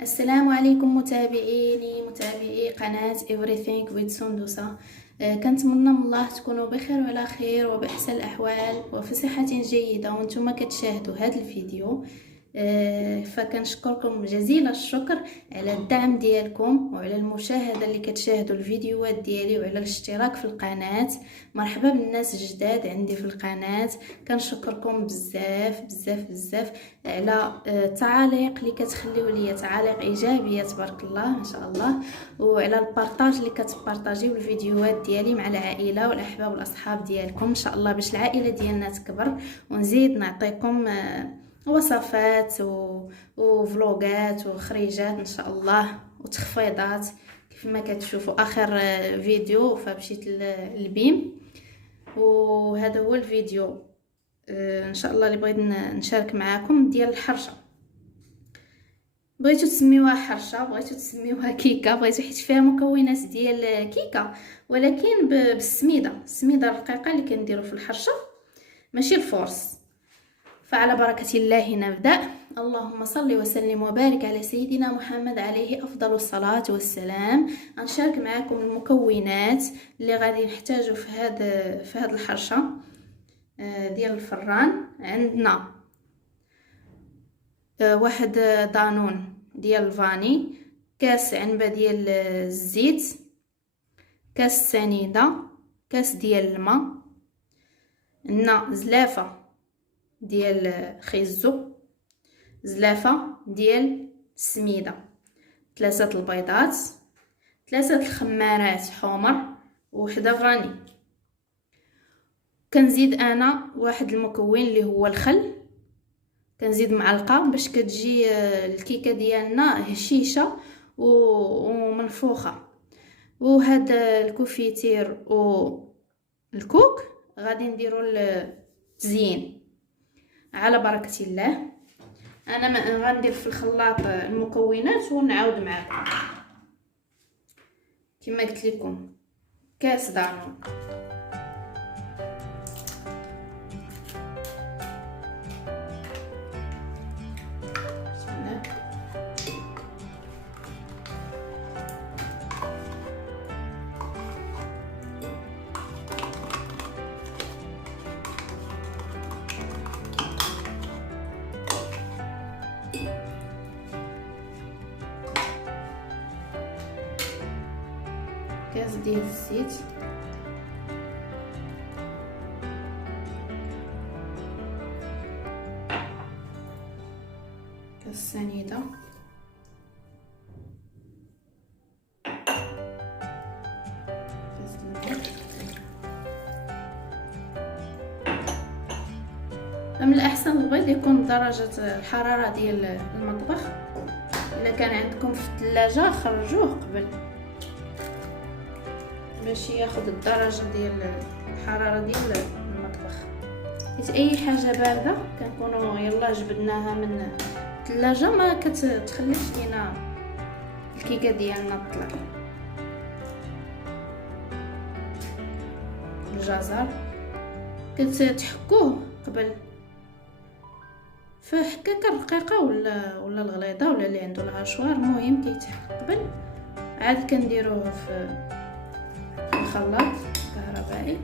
السلام عليكم متابعي قناة Everything with سندسة. كنتمنى من الله تكونوا بخير وعلى خير وبأحسن الأحوال وفي صحة جيدة وانتم كتشاهدوا هذا الفيديو. فكنشكركم جزيل الشكر على الدعم ديالكم وعلى المشاهدة اللي كتشاهدوا الفيديوهات ديالي وعلى الاشتراك في القناة. مرحبا بالناس الجداد عندي في القناة، كنشكركم بزاف بزاف بزاف على التعاليق اللي كتخليو لي، تعاليق ايجابيه تبارك الله ما شاء الله، وعلى البارطاج اللي كتبارطاجيو الفيديوهات ديالي مع العائله والاحباب والاصحاب ديالكم ان شاء الله، باش العائله ديالنا تكبر ونزيد نعطيكم وصفات وفلوغات وخريجات ان شاء الله وتخفيضات كيف ما كتشوفوا. اخر فيديو فمشيت للبيم، وهذا هو الفيديو ان شاء الله اللي بغيت نشارك معاكم ديال الحرشه. بغيتو تسميوها حرشه، بغيتو تسميوها كيكه، بغيتو حيت فيها مكونات ديال كيكه ولكن السميده الرقيقه اللي كنديروا في الحرشه ماشي الفورس. فعلى بركه الله نبدا. اللهم صل وسلم وبارك على سيدنا محمد عليه افضل الصلاه والسلام. غنشارك معكم المكونات اللي غادي نحتاجو في هذا الحرشه ديال الفران. عندنا واحد دانون ديال الفاني، كاس عنبه ديال الزيت، كاس سنيده، كاس ديال الماء، عندنا زلافه ديال خيزو، زلافه ديال السميده، 3 البيضات، 3 الخمارات حمر، وحده فاني. كنزيد انا واحد المكون اللي هو الخل، كنزيد معلقه باش كتجي الكيكه ديالنا هشيشه ومنفوخه. وهاد الكوفيتير والكوك غادي نديرو التزيين على بركه الله. انا غندير في الخلاط المكونات ونعاود معكم. كما قلت لكم كاس دانون، كاس ديال الزيت، كاس سنيده، كاس الماء. من الاحسن البيض يكون درجه الحراره ديال المطبخ، الا كان عندكم في الثلاجه خرجوه قبل باش ياخذ الدرجه ديال الحراره ديال المطبخ. حيت اي حاجه بارده كنكونوا يلا جبدناها من الثلاجه ما كتخليش لينا الكيكه ديالنا تطلع. الجزر كتحكوه قبل فحكاكه رقيقه ولا الغليظه ولا اللي عنده العشوار، المهم كيتحك قبل. عاد كنديروه في الخلاط الكهربائي.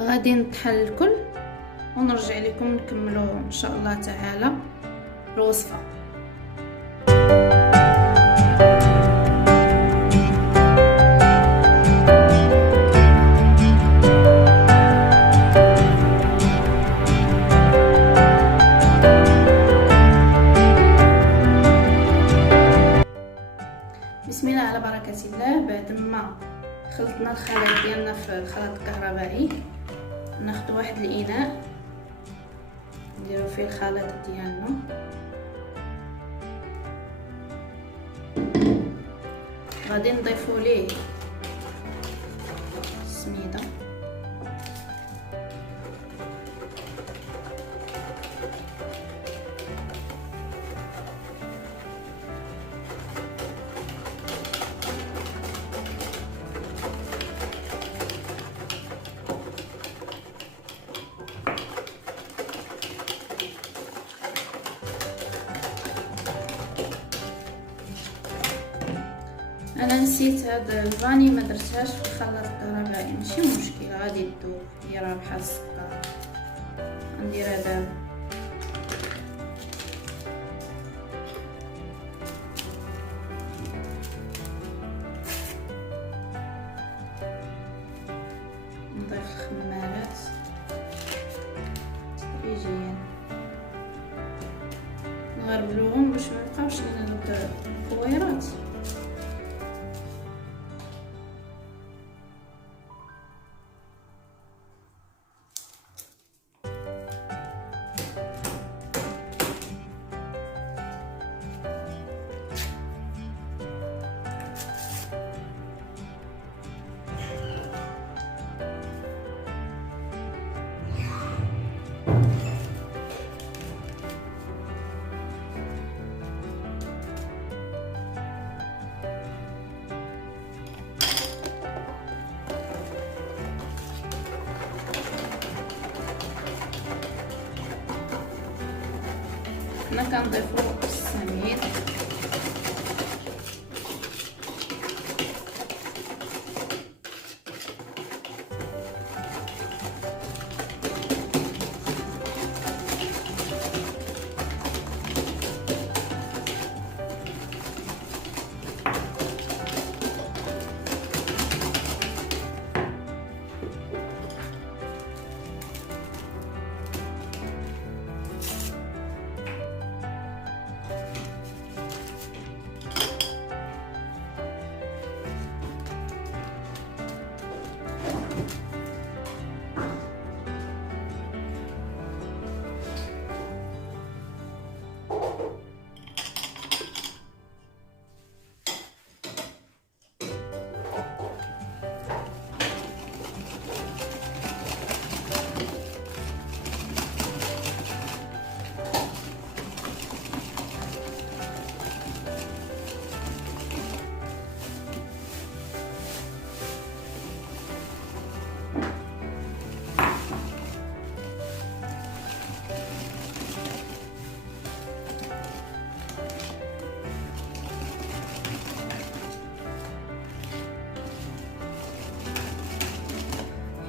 غادي نطحن الكل ونرجع لكم نكملوا ان شاء الله تعالى الوصفه. بسم الله على بركه الله. بعد ما خلطنا الخليط ديالنا في الخلاط الكهربائي، ناخذ واحد الاناء نديرو فيه الخليط ديالنا، غادي نضيفو ليه السميده، انا نسيت هاد الفاني ما درتهاش في الخلاط الكهربائي، ماشي مشكل غادي تذوب، هي راه بحال السكر. غنديرها دابا. نضيف الخمارات تدريجيا، نغربلوهم باش ما يبقاوش لنا هاد الكويرات. حنا كنضيفو السميد،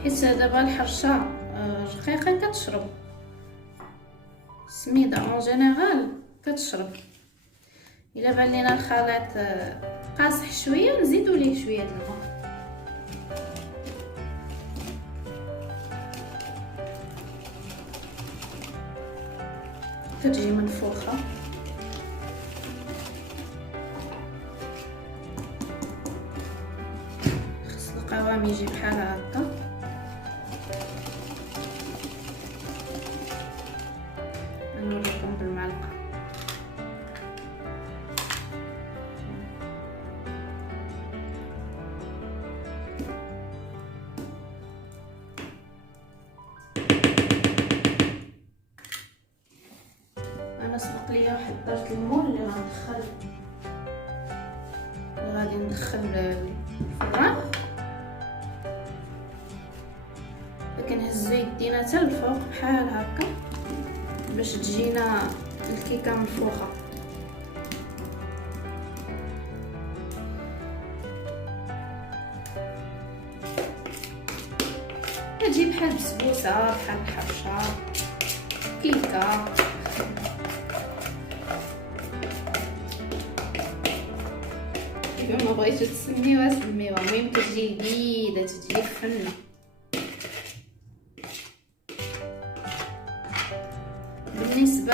حيت دابا الحرشه رقيقه كتشرب، السميده اون جينيرال كتشرب. الا بان لينا الخليط قاصح شويه نزيدو ليه شويه د الماء. كتجي منفوخه، خص القوام يجي بحال هكا. نوريكم بالمعلقه. انا سبق ليا واحد درجه المول اللي غادي ندخل الفران، كنهزو يدينا حتى الفوق بحال هكا باش تجينا الكيكه منفوخه. تجي بحال بسبوسه، بحال الحرشه، كيكه. ما بغيتو تسميوها سميوها، المهم كتجي لذيذه، تجي فنه. بالنسبه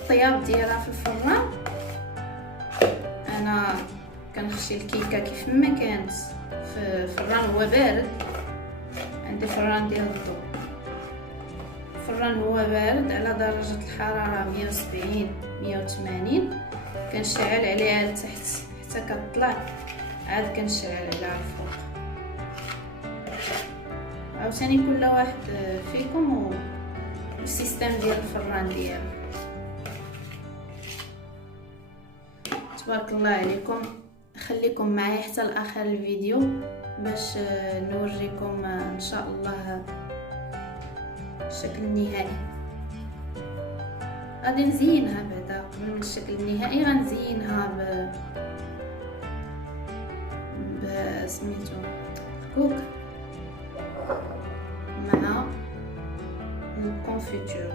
للطياب ديالها في الفران، انا كنخشي الكيكه كيف ما كانت في الفران هو بارد. عندي فران ديال الضو، الفران هو بارد على درجه الحراره 170 180. كنشعل عليها لتحت حتى كتطلع، عاد كنشعل عليها الفوق. عاوتاني كل واحد فيكم والسيستم ديال الفران ديالو. تبارك الله عليكم. خليكم معايا حتى لاخر الفيديو باش نوريكم ان شاء الله الشكل النهائي. غادي نزينها بعدا قبل قبل من الشكل النهائي غنزينها سميتو كوك مع الكونفيتور.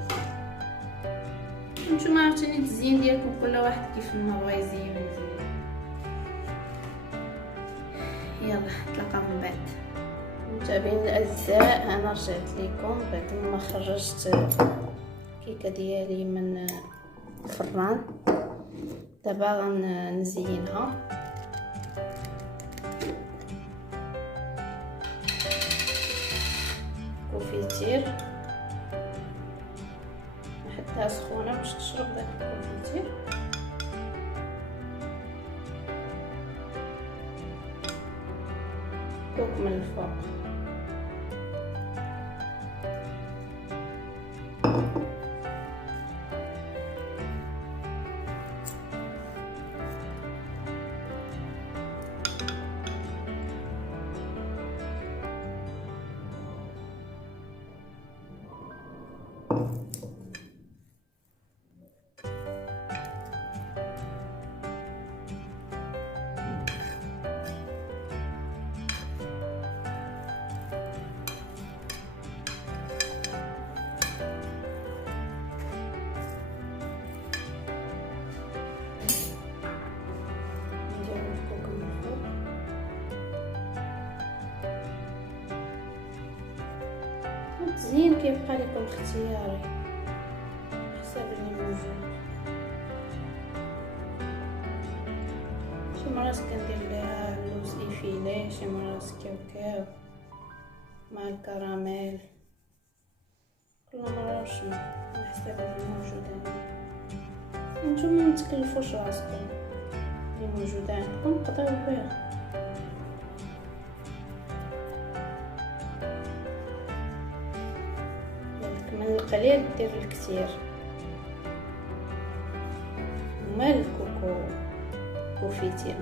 نتوما عاوتاني التزيين ديالكم كل واحد كيف ما بغا يزين. يلا نتلاقاو من بعد. متابعين الاعزاء، انا رجعت لكم بعد ما خرجت الكيكه ديالي من الفران. دابا غنزينها. كوفيتير نحطها سخونه باش تشرب داك الكوفيتير. كوك من الفوق. التزيين كيبقى لكم اختياري حسب اللي موجود. شي مرات كندير ليها اللوز ايفيلي، شي مرات كاوكاو مع الكراميل، كل مره شنو على حسب اللي موجود عندي. نتوما متكلفوش راسكم، اللي موجود عندكم قضاو بيه. من القليل دير الكثير. ومال الكوكو كوفيتير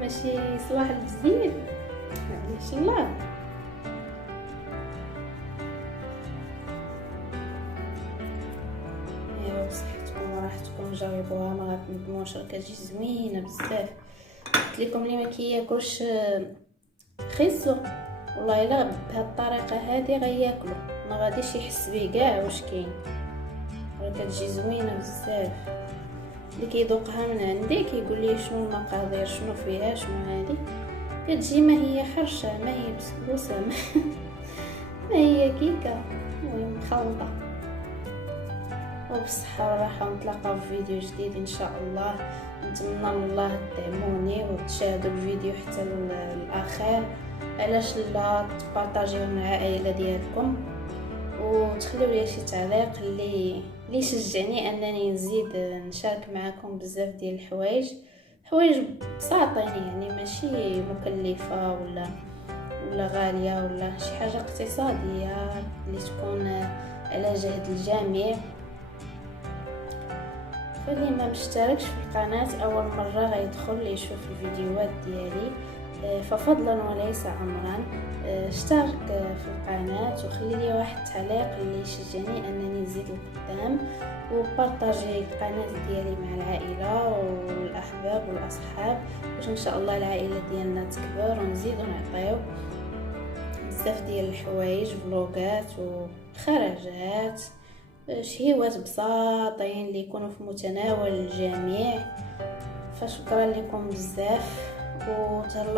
ماشي صلاح البزيل، معليش الله. ايوا بصحتكم وراحتكم جربوها، ما غتندموش، راه كتجي زوينه بزاف. قلت لكم اللي ما كياكلش خيزو والله الا بهاد الطريقه هذه غياكلوا، ما غاديش يحس بيه كاع واش كاين. راه كتجي زوينه بزاف. اللي كيذوقها من عندي كيقول لي شنو المقادير، شنو فيها، شنو هذه. كتجي ما هي حرشه، ما هي بسبوسه، ما هي كيكه، المهم مخلطه. وبالصحه والراحه، ونتلاقاو في فيديو جديد ان شاء الله. نتمنى من الله تدعموني وتشاهدوا الفيديو حتى الاخر، علاش لا تبارطاجيوه مع العائله ديالكم، وتخليو لي شي تعليق اللي يشجعني انني نزيد نشارك معكم بزاف ديال الحوايج بساطين، يعني ماشي مكلفه ولا غاليه ولا شي حاجه اقتصاديه اللي تكون على جهد الجميع. فاللي ما مشتركش في القناه اول مره غيدخل يشوف الفيديوهات ديالي، ففضلا وليس امرا اشترك في القناه وخلي لي واحد التعليق اللي يشجعني انني نزيد لقدام، وبارطاجي القناه ديالي مع العائله والاحباب والاصحاب، باش ان شاء الله العائله ديالنا تكبر ونزيدو نعطيو بزاف ديال الحوايج، فلوغات وخرجات، شهيوات بساطين اللي يكونوا في متناول الجميع. فشكرا لكم بزاف وتهلاو.